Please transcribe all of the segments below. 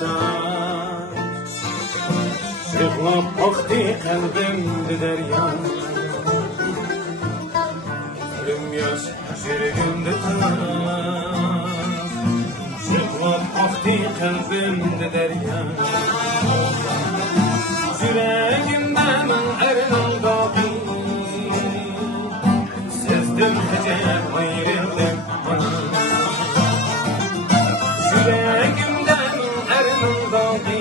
taş. Yıkılıp koktu kalbimde derya. Ölüm yaş yüreğimde taş. Yıkılıp koktu kalbimde derya. Yüreğimde ben erdim dahi. Sezdim hecep ayrıldım bana. Yüreğimden erdim dahi.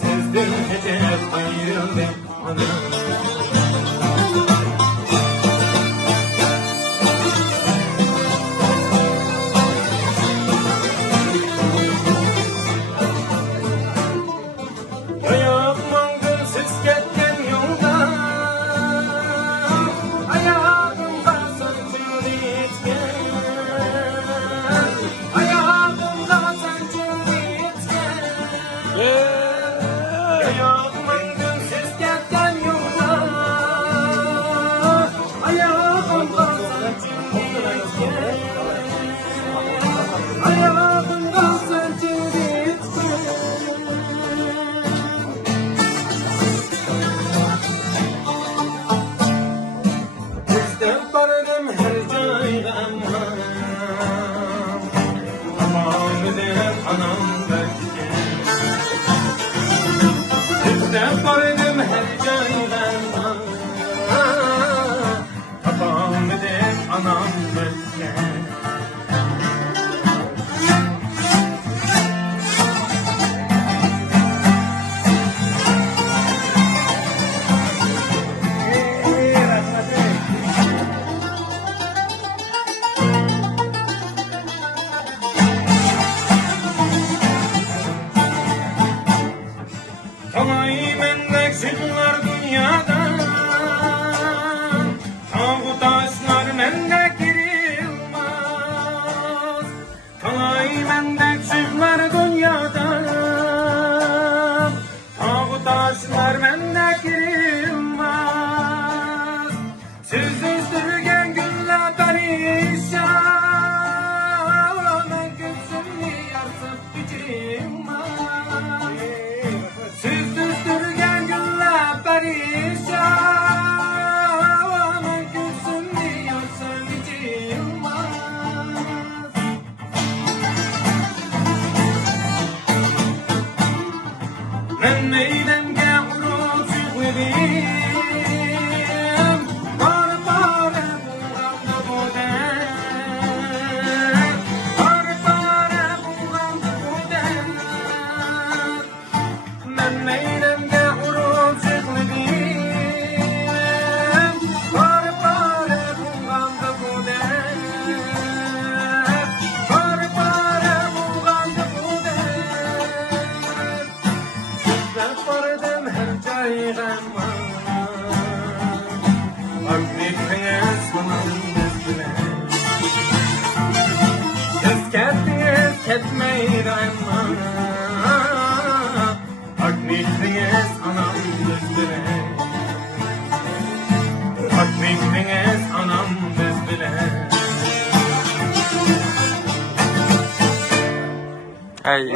Sezdim hecep ayrıldım bana. Vardım her caydan, babam edip anam ötken. Çıklar dünyadan, tavu taşlar mende girilmez. Kalay mende çıklar dünyadan, tavu taşlar mende girilmez. Siz üstürgen günler perişan, gözümü yarsıp biçilmez. Siz üstürgen perişan, gözümü yarsıp biçilmez. Ben meydemge uğrup çıkmadım. Vardım her caydan Aklikiniz bunun üstüne Siz kendiniz ketmeyden Aklikiniz anam üstüne Aklikiniz anam üstüne. Ay,